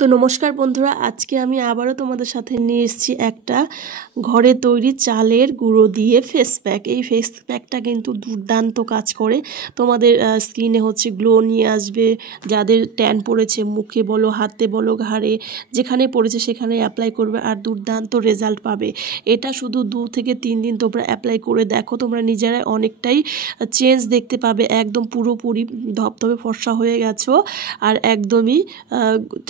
তো নমস্কার বন্ধুরা, আজকে আমি আবারও তোমাদের সাথে নিয়ে এসেছি একটা ঘরে তৈরি চালের গুঁড়ো দিয়ে ফেস প্যাক। এই ফেস প্যাকটা কিন্তু দুর্দান্ত কাজ করে, তোমাদের স্কিনে গ্লো নিয়ে আসবে। যাদের ট্যান পড়েছে মুখে বলো, হাতে বলো, ঘাড়ে যেখানে পড়েছে সেখানে অ্যাপ্লাই করবে আর দুর্দান্ত রেজাল্ট পাবে। এটা শুধু 2 থেকে 3 দিন তোমরা অ্যাপ্লাই করে দেখো, তোমরা নিজেরাই অনেকটাই চেঞ্জ দেখতে পাবে। একদম পুরোপুরি ধপধপে ফর্সা হয়ে গেছো আর একদমই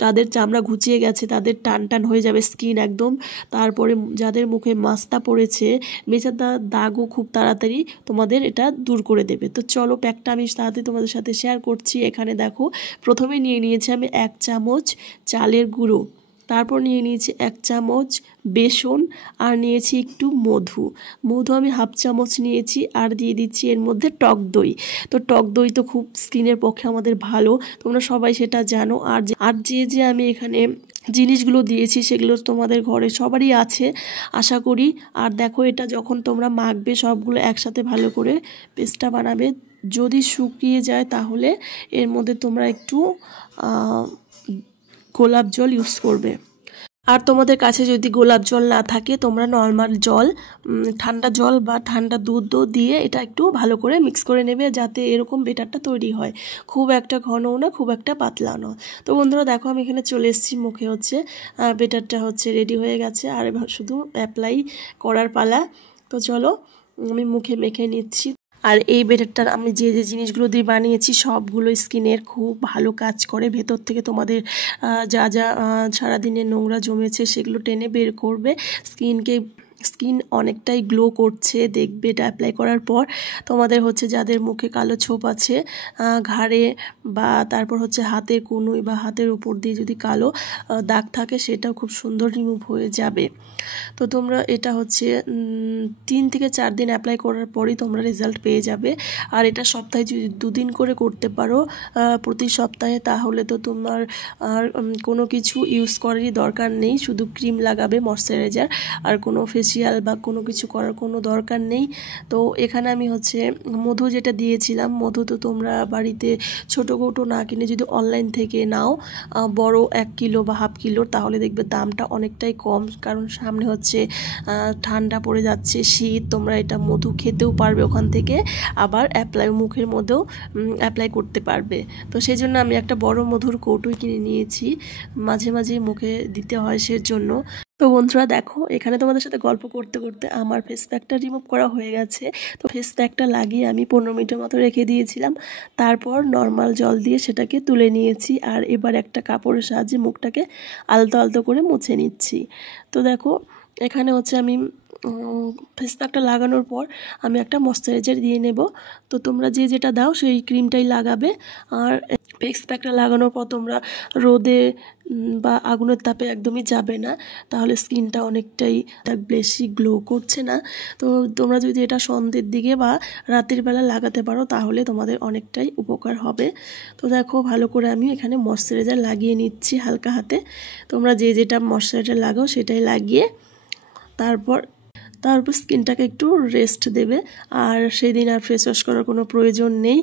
যাদের চামড়া ঘুচিয়ে গেছে তাদের টান টান হয়ে যাবে স্কিন একদম। তারপরে যাদের মুখে মাস্তা পড়েছে, মেচাদা দাগও খুব তাড়াতাড়ি তোমাদের এটা দূর করে দেবে। তো চলো প্যাকটা আমি তাড়াতাড়ি তোমাদের সাথে শেয়ার করছি। এখানে দেখো, প্রথমে নিয়ে নিয়েছি আমি 1 চামচ চালের গুঁড়ো, তারপর নিয়ে নিয়েছি 1 চামচ বেসন, আর নিয়েছি একটু মধু আমি 1/2 চামচ নিয়েছি, আর দিয়ে দিচ্ছি এর মধ্যে টক দই। তো টক দই তো খুব স্কিনের পক্ষে আমাদের ভালো, তোমরা সবাই সেটা জানো। আর যে আমি এখানে জিনিসগুলো দিয়েছি সেগুলো তোমাদের ঘরে সবারই আছে আশা করি। আর দেখো, এটা যখন তোমরা মাখবে সবগুলো একসাথে ভালো করে পেস্টটা বানাবে। যদি শুকিয়ে যায় তাহলে এর মধ্যে তোমরা একটু গোলাপ জল ইউজ করবে। আর তোমাদের কাছে যদি গোলাপ জল না থাকে, তোমরা নর্মাল জল, ঠান্ডা জল বা ঠান্ডা দুধও দিয়ে এটা একটু ভালো করে মিক্স করে নেবে, যাতে এরকম বেটারটা তৈরি হয়। খুব একটা ঘনও না, খুব একটা পাতলা না। তো বন্ধুরা দেখো, আমি এখানে চলে এসেছি, মুখে বেটারটা রেডি হয়ে গেছে, আর এবার শুধু অ্যাপ্লাই করার পালা। তো চলো আমি মুখে মেখে নিচ্ছি। আর এই বেটারটা আমি যে জিনিসগুলো দিয়ে বানিয়েছি সবগুলো স্কিনের খুব ভালো কাজ করে। ভেতর থেকে তোমাদের যা সারাদিনের নোংরা জমেছে সেগুলো টেনে বের করবে। স্কিন অনেকটাই গ্লো করছে দেখবে এটা অ্যাপ্লাই করার পর। তোমাদের যাদের মুখে কালো ছোপ আছে ঘাড়ে, বা তারপর হাতের কনুই বা হাতের উপর দিয়ে যদি কালো দাগ থাকে, সেটাও খুব সুন্দর রিমুভ হয়ে যাবে। তো তোমরা এটা 3 থেকে 4 দিন অ্যাপ্লাই করার পরই তোমরা রেজাল্ট পেয়ে যাবে। আর এটা সপ্তাহে যদি 2 দিন করে করতে পারো প্রতি সপ্তাহে, তাহলে তো তোমার আর কোনো কিছু ইউজ করারই দরকার নেই। শুধু ক্রিম লাগাবে, ময়শ্চারাইজার, আর কোনো ফেসিয়াল বা কোনো কিছু করার কোনো দরকার নেই। তো এখানে আমি মধু যেটা দিয়েছিলাম, মধু তো তোমরা বাড়িতে ছোটো কৌটো না কিনে যদি অনলাইন থেকে নাও বড় 1 কিলো বা 1/2 কিলো, তাহলে দেখবে দামটা অনেকটাই কম। কারণ সামনে ঠান্ডা পড়ে যাচ্ছে, শীত, তোমরা এটা মধু খেতেও পারবে ওখান থেকে, আবার মুখের মধ্যেও অ্যাপ্লাই করতে পারবে। তো সেই জন্য আমি একটা বড় মধুর কৌটোই কিনে নিয়েছি, মাঝে মাঝে মুখে দিতে হয় সেজন্য। তো বন্ধুরা দেখো, এখানে তোমাদের সাথে গল্প করতে করতে আমার ফেস প্যাকটা রিমুভ করা হয়ে গেছে। তো ফেস প্যাকটা লাগিয়ে আমি 15 মিনিটের মতো রেখে দিয়েছিলাম, তারপর নর্মাল জল দিয়ে সেটাকে তুলে নিয়েছি। আর এবার একটা কাপড়ের সাহায্যে মুখটাকে আলতো আলতো করে মুছে নিচ্ছি। তো দেখো, এখানে আমি ফেস প্যাকটা লাগানোর পর আমি একটা ময়শ্চারাইজার দিয়ে নেব। তো তোমরা যেটা দাও সেই ক্রিমটাই লাগাবে। আর ফেস প্যাকটা লাগানোর পর তোমরা রোদে বা আগুনের তাপে একদমই যাবে না, তাহলে স্কিনটা অনেকটাই বেশি গ্লো করছে না। তো তোমরা যদি এটা সন্ধ্যের দিকে বা রাতের বেলা লাগাতে পারো তাহলে তোমাদের অনেকটাই উপকার হবে। তো দেখো, ভালো করে আমি এখানে ময়শ্চারাইজার লাগিয়ে নিচ্ছি হালকা হাতে। তোমরা যেটা ময়শ্চারাইজার লাগাও সেটাই লাগিয়ে তারপর স্কিনটাকে একটু রেস্ট দেবে। আর সেদিন আর ফেস ওয়াশ করার কোনো প্রয়োজন নেই।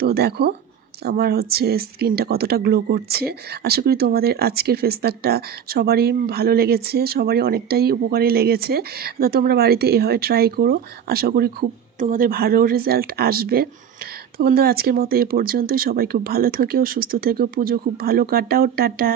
তো দেখো আমার স্কিনটা কতটা গ্লো করছে। আশা করি তোমাদের আজকের ফেস প্যাকটা সবারই ভালো লেগেছে, সবারই অনেকটাই উপকারী লেগেছে। তো তোমরা বাড়িতে এভাবে ট্রাই করো, আশা করি খুব তোমাদের ভালো রেজাল্ট আসবে। তো বন্ধুরা, আজকের মতো এ পর্যন্তই। সবাই খুব ভালো থেকো, সুস্থ থেকো, পুজো খুব ভালো কাটাও, টাটা।